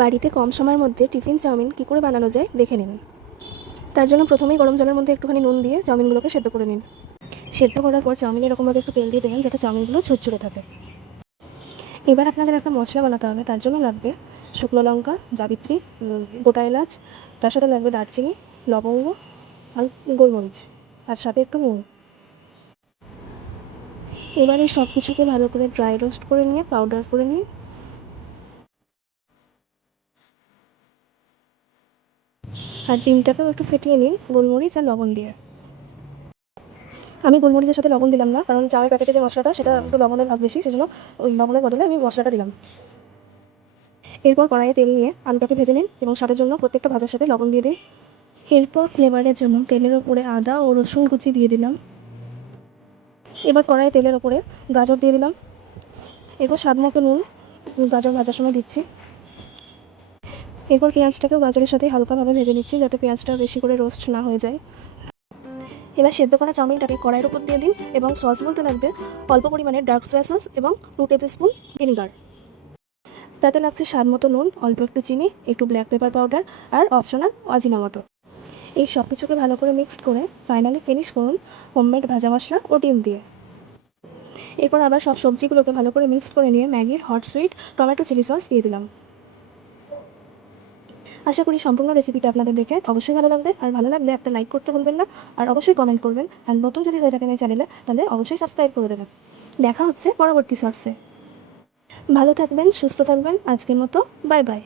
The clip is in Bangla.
বাড়িতে কম সময়ের মধ্যে টিফিন চাউমিন কী করে বানানো যায় দেখে নিন। তার জন্য প্রথমেই গরম জলের মধ্যে একটুখানি নুন দিয়ে চাউমিনগুলোকে সেদ্ধ করে নিন। সেদ্ধ করার পর চাউমিনে এরকমভাবে একটু তেল দিয়ে দেবেন যাতে চাউমিনগুলো ঝুরঝুরে থাকে। এবার আপনাদের একটা মশলা বানাতে হবে, তার জন্য লাগবে শুকনো লঙ্কা, জাবিত্রি, গোটা এলাচ, তার সাথে লাগবে দারচিনি, লবঙ্গ আর গোলমরিচ, আর সাথে একটু নুন। এবার এই সব কিছুকে ভালো করে ড্রাই রোস্ট করে নিয়ে পাউডার করে নিয়ে আর ডিমটাকেও একটু ফেটিয়ে নিন গোলমরিচ আর লবণ দিয়ে। আমি গোলমরিচের সাথে লবণ দিলাম না, কারণ চায়ের প্যাকেটে যে মশলাটা সেটা একটু লবণের ভাগ বেশি, সেজন্য ওই লবণের বদলে আমি মশলাটা দিলাম। এরপর কড়াইয়ে তেল নিয়ে আলুটাকে ভেজে নিন এবং স্বাদের জন্য প্রত্যেকটা ভাজার সাথে লবণ দিয়ে দিন। এরপর ফ্লেভারের জন্য তেলের ওপরে আদা ও রসুন কুচি দিয়ে দিলাম। এবার কড়াইয়ে তেলের ওপরে গাজর দিয়ে দিলাম। এরপর স্বাদ মতো নুন গাজর ভাজার সময় দিচ্ছি। এরপর পেঁয়াজটাকেও গাজরের সাথে হালকাভাবে ভেজে নিচ্ছি যাতে পেঁয়াজটা বেশি করে রোস্ট না হয়ে যায়। এবার সেদ্ধ করা চাউমিনটাকে কড়াইয়ের উপর দিয়ে দিন এবং সস বলতে লাগবে অল্প পরিমাণে ডার্ক সয়া সস এবং 2 টেবিল স্পুন ভিনেগার। তাতে লাগছে স্বাদ মতো নুন, অল্প একটু চিনি, একটু ব্ল্যাক পেপার পাউডার আর অপশনাল আজিনামোটো। এই সব কিছুকে ভালো করে মিক্সড করে ফাইনালি ফিনিশ করুন হোমমেড ভাজা মশলা ও ডিম দিয়ে। এরপর আবার সব সবজিগুলোকে ভালো করে মিক্স করে নিয়ে ম্যাগির hot sweet tomato chilli sauce দিয়ে দিলাম। আশা করি সম্পূর্ণ রেসিপিটা আপনাদের দেখে অবশ্যই ভালো লাগবে, আর ভালো লাগলে একটা লাইক করতে ভুলবেন না, আর অবশ্যই কমেন্ট করবেন, আর নতুন যদি হয়ে থাকেন এই চ্যানেলে তাহলে অবশ্যই সাবস্ক্রাইব করে দেবেন। দেখা হচ্ছে পরবর্তী শর্টসে। ভালো থাকবেন, সুস্থ থাকবেন, আজকের মতো বাই বাই।